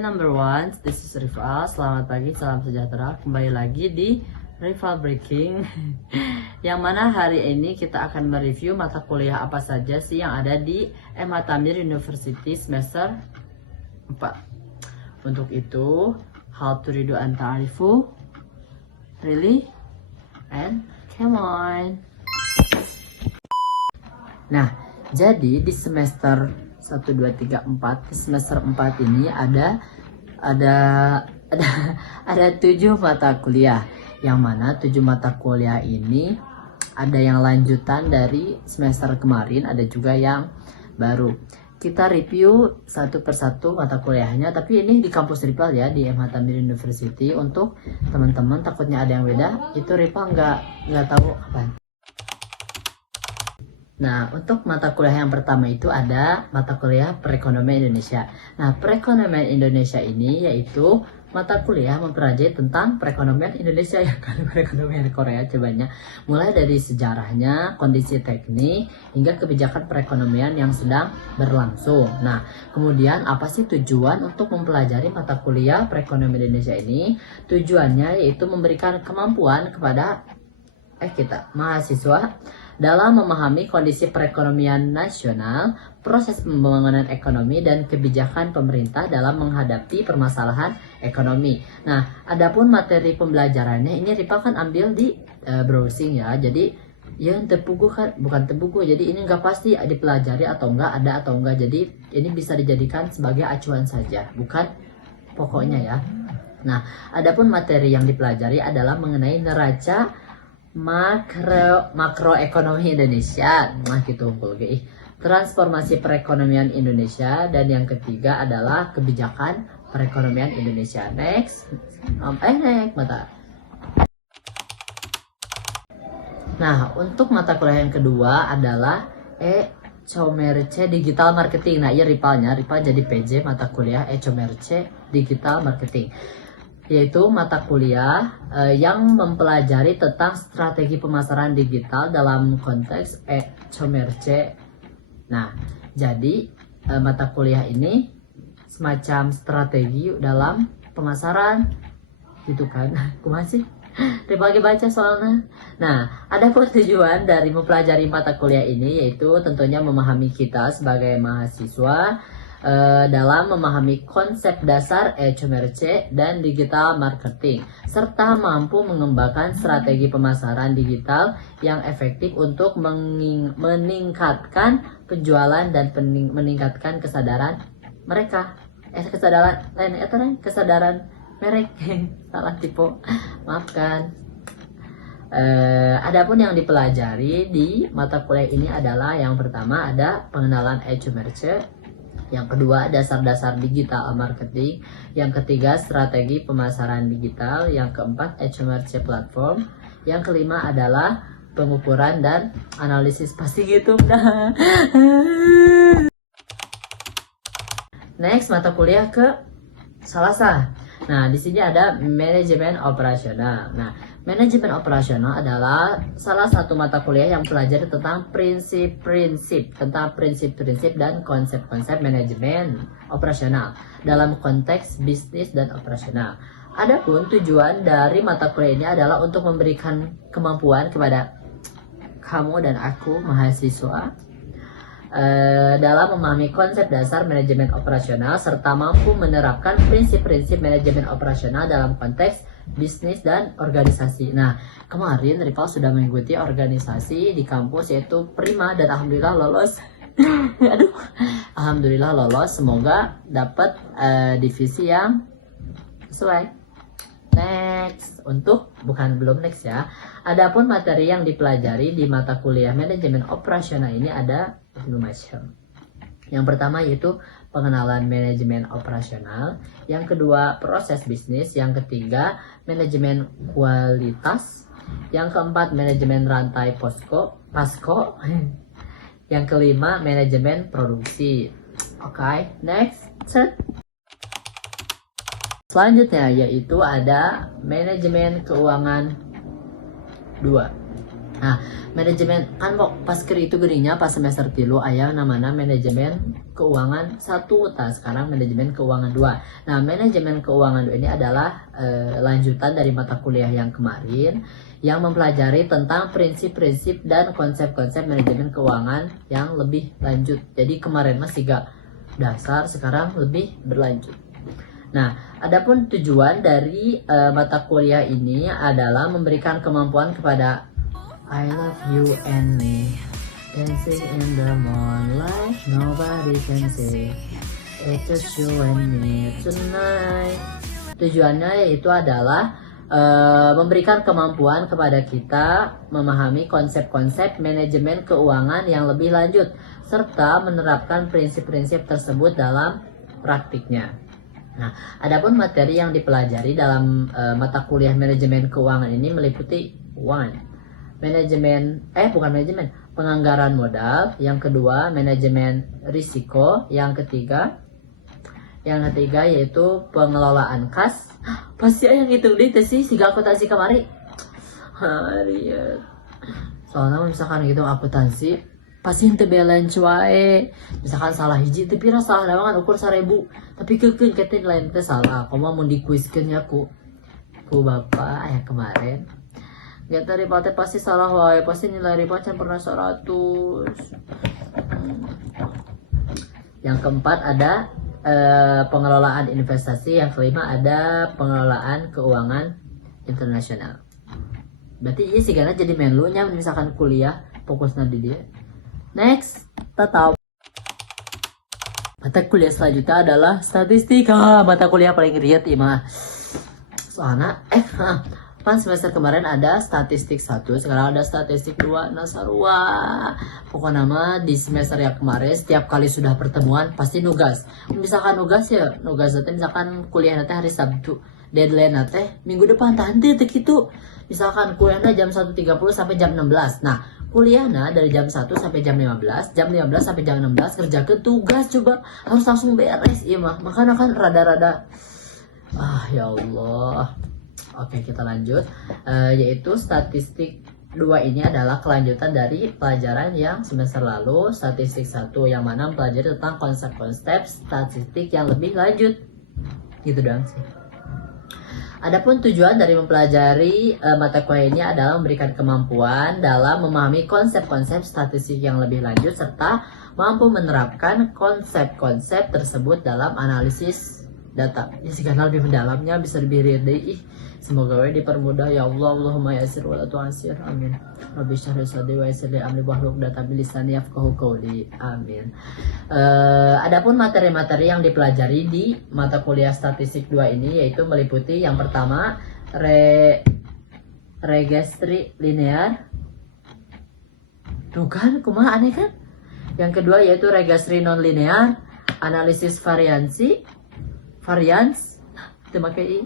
number one, this is Rival. Selamat pagi, salam sejahtera. Kembali lagi di Rival Breaking. Yang mana hari ini kita akan mereview mata kuliah apa saja sih yang ada di MH Tamir University semester 4. Untuk itu, how to redo and ta'rifu, really, and come on. Nah, jadi di semester 1, 2, 3, 4 di semester 4 ini ada 7 mata kuliah, yang mana 7 mata kuliah ini ada yang lanjutan dari semester kemarin, ada juga yang baru. Kita review satu persatu mata kuliahnya, tapi ini di kampus Rival ya, di MH Tamir University. Untuk teman-teman takutnya ada yang beda, itu Rival nggak tahu apa. Nah, untuk mata kuliah yang pertama itu ada mata kuliah Perekonomian Indonesia. Nah, Perekonomian Indonesia ini yaitu mata kuliah mempelajari tentang perekonomian Indonesia, ya kan, perekonomian Korea cobanya. Mulai dari sejarahnya, kondisi teknik, hingga kebijakan perekonomian yang sedang berlangsung. Nah, kemudian apa sih tujuan untuk mempelajari mata kuliah Perekonomian Indonesia ini? Tujuannya yaitu memberikan kemampuan kepada kita mahasiswa dalam memahami kondisi perekonomian nasional, proses pembangunan ekonomi, dan kebijakan pemerintah dalam menghadapi permasalahan ekonomi. Nah, adapun materi pembelajarannya ini Rival kan ambil di browsing ya. Jadi ya terpugu kan, bukan terpugu. Jadi ini nggak pasti dipelajari atau enggak, ada atau enggak. Jadi ini bisa dijadikan sebagai acuan saja, bukan pokoknya ya. Nah, adapun materi yang dipelajari adalah mengenai neraca makroekonomi Indonesia, gitu, transformasi perekonomian Indonesia, dan yang ketiga adalah kebijakan perekonomian Indonesia. Next mata. Nah, untuk mata kuliah yang kedua adalah Commerce Digital Marketing. Nah, iya Rival jadi PJ mata kuliah Commerce Digital Marketing, yaitu mata kuliah yang mempelajari tentang strategi pemasaran digital dalam konteks e-commerce. Nah, jadi mata kuliah ini semacam strategi dalam pemasaran, gitu kan? Aku masih Rival baca soalnya. Nah, ada tujuan dari mempelajari mata kuliah ini, yaitu tentunya memahami kita sebagai mahasiswa dalam memahami konsep dasar e-commerce dan digital marketing, serta mampu mengembangkan strategi pemasaran digital yang efektif untuk meningkatkan penjualan dan meningkatkan kesadaran mereka. Kesadaran merek. Salah tipe. Maafkan. Adapun yang dipelajari di mata kuliah ini adalah yang pertama ada pengenalan e-commerce, yang kedua dasar-dasar digital marketing, yang ketiga strategi pemasaran digital, yang keempat e-commerce platform, yang kelima adalah pengukuran dan analisis, pasti gitu. Next, mata kuliah ke Salasa. Nah, di sini ada manajemen operasional. Nah, manajemen operasional adalah salah satu mata kuliah yang pelajari tentang prinsip-prinsip dan konsep-konsep manajemen operasional dalam konteks bisnis dan operasional. Adapun tujuan dari mata kuliah ini adalah untuk memberikan kemampuan kepada kamu dan aku mahasiswa dalam memahami konsep dasar manajemen operasional serta mampu menerapkan prinsip-prinsip manajemen operasional dalam konteks bisnis dan organisasi. Nah, kemarin Rival sudah mengikuti organisasi di kampus yaitu Prima, dan alhamdulillah lolos. Alhamdulillah lolos. Semoga dapat divisi yang sesuai. Next, belum next ya. Adapun materi yang dipelajari di mata kuliah manajemen operasional ini ada 5 macam. Yang pertama yaitu pengenalan manajemen operasional, yang kedua proses bisnis, yang ketiga manajemen kualitas, yang keempat manajemen rantai pasco, yang kelima manajemen produksi. Oke, next. Selanjutnya yaitu ada manajemen keuangan 2. Nah, manajemen kan pas itu gerinya pas semester 3 aya namanya manajemen keuangan 1, sekarang manajemen keuangan 2. Nah, manajemen keuangan 2 ini adalah lanjutan dari mata kuliah yang kemarin yang mempelajari tentang prinsip-prinsip dan konsep-konsep manajemen keuangan yang lebih lanjut. Jadi kemarin masih gak dasar, sekarang lebih berlanjut. Nah, adapun tujuan dari mata kuliah ini adalah memberikan kemampuan kepada I love you and me, dancing in the moonlight, nobody can see, it's just you and me tonight. Tujuannya yaitu adalah memberikan kemampuan kepada kita memahami konsep-konsep manajemen keuangan yang lebih lanjut, serta menerapkan prinsip-prinsip tersebut dalam praktiknya. Nah, adapun materi yang dipelajari dalam mata kuliah manajemen keuangan ini meliputi penganggaran modal, yang kedua manajemen risiko, yang ketiga yaitu pengelolaan kas. Pasti yang hitung deh sih siga akuntansi kamari. Soalnya misalkan gitu akuntansi pasti henteu balance wae. Misalkan salah hiji teu pira salah dawangan ukur 1000, tapi keukeun kete lain teh salah. Komo mun dikuiskeun ya ku bapak aya kemarin. Gak riba teh pasti salah wae, pasti nilai riba can pernah 100. Yang keempat ada pengelolaan investasi, yang kelima ada pengelolaan keuangan internasional. Berarti ini sih karena jadi menlu nya misalkan kuliah fokusnya di dia. Next, tetap mata kuliah selanjutnya adalah statistika. Mata kuliah paling riet imah. Soalnya pan semester kemarin ada statistik 1, sekarang ada statistik 2. Nah sarua. Pokoknya mah di semester yang kemarin setiap kali sudah pertemuan pasti nugas. Misalkan nugas nanti misalkan kuliah nanti hari Sabtu, deadline nanti minggu depan tante gitu. Misalkan kuliahnya jam 1.30 sampai jam 16. Nah, kuliahnya dari jam 1 sampai jam 15, jam 15 sampai jam 16 kerja ke tugas, coba harus langsung beres. Iya mah, makanya kan rada-rada ya Allah. Oke, kita lanjut, yaitu statistik 2 ini adalah kelanjutan dari pelajaran yang semester lalu, statistik 1, yang mana mempelajari tentang konsep-konsep statistik yang lebih lanjut. Gitu doang sih. Adapun tujuan dari mempelajari mata kuliah ini adalah memberikan kemampuan dalam memahami konsep-konsep statistik yang lebih lanjut, serta mampu menerapkan konsep-konsep tersebut dalam analisis data. Ya sih, karena lebih mendalamnya bisa lebih real. Semoga dipermudah ya Allah. Allahumma yassir wa la tu'assir. Amin. Rabbi shrah li sadri wa yassir li amri wahlul 'uqdatam min lisani yafqahu qawli. Amin. Adapun materi-materi yang dipelajari di mata kuliah statistik 2 ini yaitu meliputi yang pertama registry linear. Tuh kan, kumaha aneh kan? Yang kedua yaitu registry non linear, analisis variance, itu pakai i.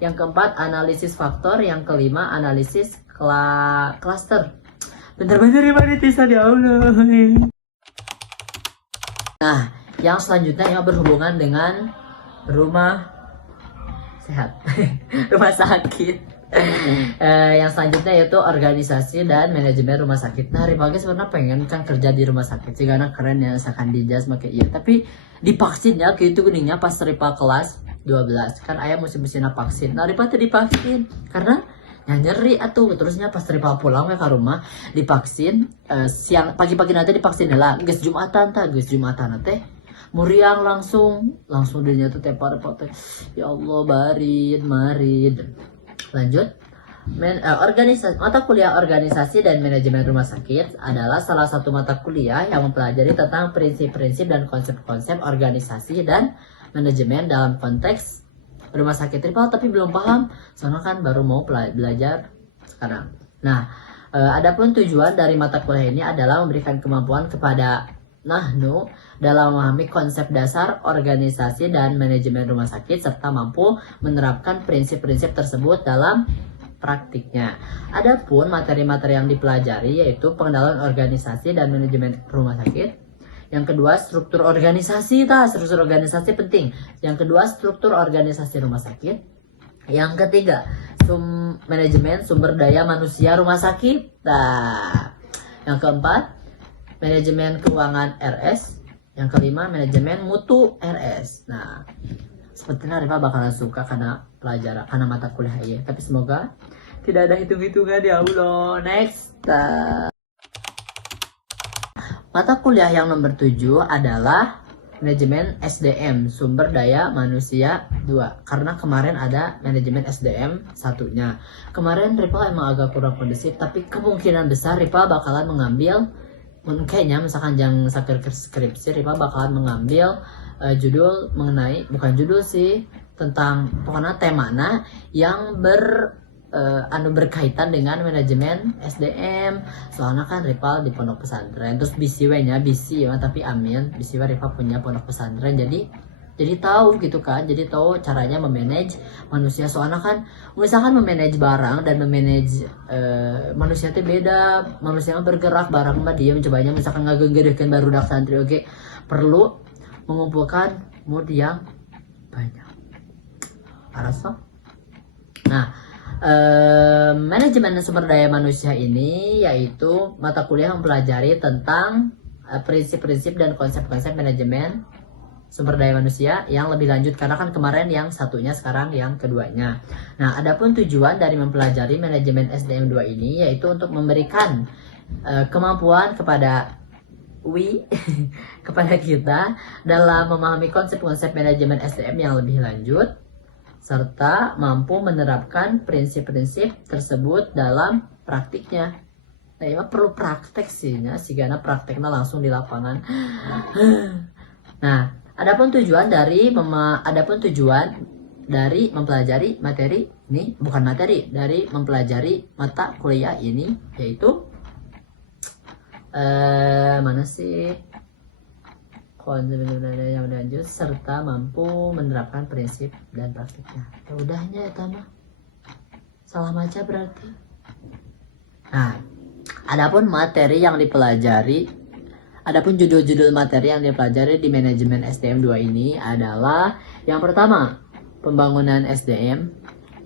Yang keempat analisis faktor, yang kelima analisis cluster. Bentar-bentar ya Marisa, ya Allah. Nah, yang selanjutnya yang berhubungan dengan rumah sehat, rumah sakit. Yang selanjutnya yaitu organisasi dan manajemen rumah sakit. Nah, Rimage sebenarnya pengen kan kerja di rumah sakit sih, karena keren ya, misalkan di jas pakai iya. Tapi divaksin ya, gitu kuningnya pas Ripa kelas 12 kan ayah musim-musim vaksin. Nah, Ripa tuh divaksin karena nyeri atuh, terusnya pas Ripa pulang ke rumah divaksin siang pagi-pagi nanti divaksin lah. Geus Jumatan teh muriang langsung dirinya tuh tepar teh. Ya Allah, marid. Lanjut. Organisasi, mata kuliah organisasi dan manajemen rumah sakit adalah salah satu mata kuliah yang mempelajari tentang prinsip-prinsip dan konsep-konsep organisasi dan manajemen dalam konteks rumah sakit. Rival tapi belum paham, soalnya kan baru mau belajar sekarang. Nah, adapun tujuan dari mata kuliah ini adalah memberikan kemampuan kepada Nahnu dalam memahami konsep dasar organisasi dan manajemen rumah sakit, serta mampu menerapkan prinsip-prinsip tersebut dalam praktiknya. Adapun materi-materi yang dipelajari yaitu pengenalan organisasi dan manajemen rumah sakit. Yang kedua, struktur organisasi. Struktur organisasi penting. Yang kedua, struktur organisasi rumah sakit. Yang ketiga, manajemen sumber daya manusia rumah sakit. Nah, yang keempat, manajemen keuangan RS. Yang kelima, manajemen mutu RS. Nah, sepertinya Riva bakalan suka karena pelajaran, karena mata kuliah ya. Tapi semoga tidak ada hitung-hitungan ya Allah. Next. Mata kuliah yang nomor 7 adalah manajemen SDM, sumber daya manusia 2. Karena kemarin ada manajemen SDM satunya. Kemarin Riva emang agak kurang kondusif, tapi kemungkinan besar Riva bakalan mengambil, kayaknya misalkan jangan sakit skripsi, Riva bakalan mengambil judul mengenai, bukan judul sih, tentang pokoknya temana yang berkaitan dengan manajemen SDM. Soalnya kan Rival di pondok pesantren, terus bisi-nya bisi ya, tapi amin bisi Rival punya pondok pesantren, jadi tahu gitu kan, jadi tahu caranya memanage manusia. Soalnya kan misalkan memanage barang dan memanage manusia itu beda. Manusia yang bergerak, barang mah diam. Cobanya misalkan ngagenggedekeun barudak santri, oke, perlu mengumpulkan mood yang banyak. Arasa? Nah, manajemen sumber daya manusia ini yaitu mata kuliah mempelajari tentang prinsip-prinsip dan konsep-konsep manajemen sumber daya manusia yang lebih lanjut, karena kan kemarin yang satunya, sekarang yang keduanya. Nah, adapun tujuan dari mempelajari manajemen SDM 2 ini yaitu untuk memberikan kemampuan kepada kepada kita dalam memahami konsep-konsep manajemen SDM yang lebih lanjut, serta mampu menerapkan prinsip-prinsip tersebut dalam praktiknya. Nah, ini perlu praktek sih, sigana prakteknya langsung di lapangan. Nah, adapun tujuan dari mempelajari materi ini, bukan materi, dari mempelajari mata kuliah ini yaitu mana sih? Konsep yang lanjut serta mampu menerapkan prinsip dan praktiknya. Ya udahnya ya mah salah baca berarti. Nah, adapun materi yang dipelajari, adapun judul-judul materi yang dipelajari di manajemen SDM 2 ini adalah yang pertama, pembangunan SDM,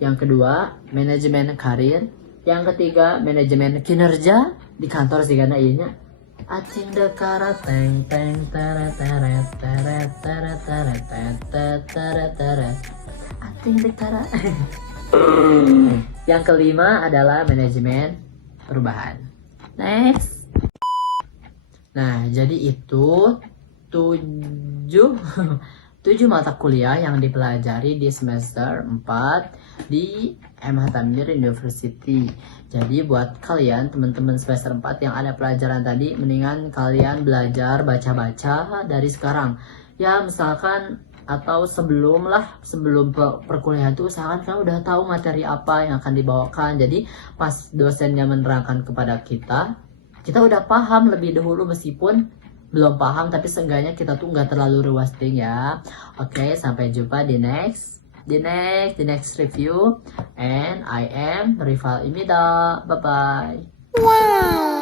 yang kedua, manajemen karir, yang ketiga, manajemen kinerja di kantor sigana ieunya. Acing dekara teng teng teret teret teret teret teret teret teret teret. Acing dekara. Yang kelima adalah manajemen perubahan. Next. Nah, jadi itu 7 mata kuliah yang dipelajari di semester 4 di MH Tamir University. Jadi buat kalian teman-teman semester 4 yang ada pelajaran tadi, mendingan kalian belajar baca-baca dari sekarang. Ya misalkan atau sebelum perkuliahan tuh usahakan kalian udah tahu materi apa yang akan dibawakan. Jadi pas dosennya menerangkan kepada kita udah paham lebih dahulu, meskipun belum paham tapi seenggaknya kita tuh nggak terlalu ruwasting ya. Oke, sampai jumpa di next review, and I am Rival Imida. Bye bye. Wow.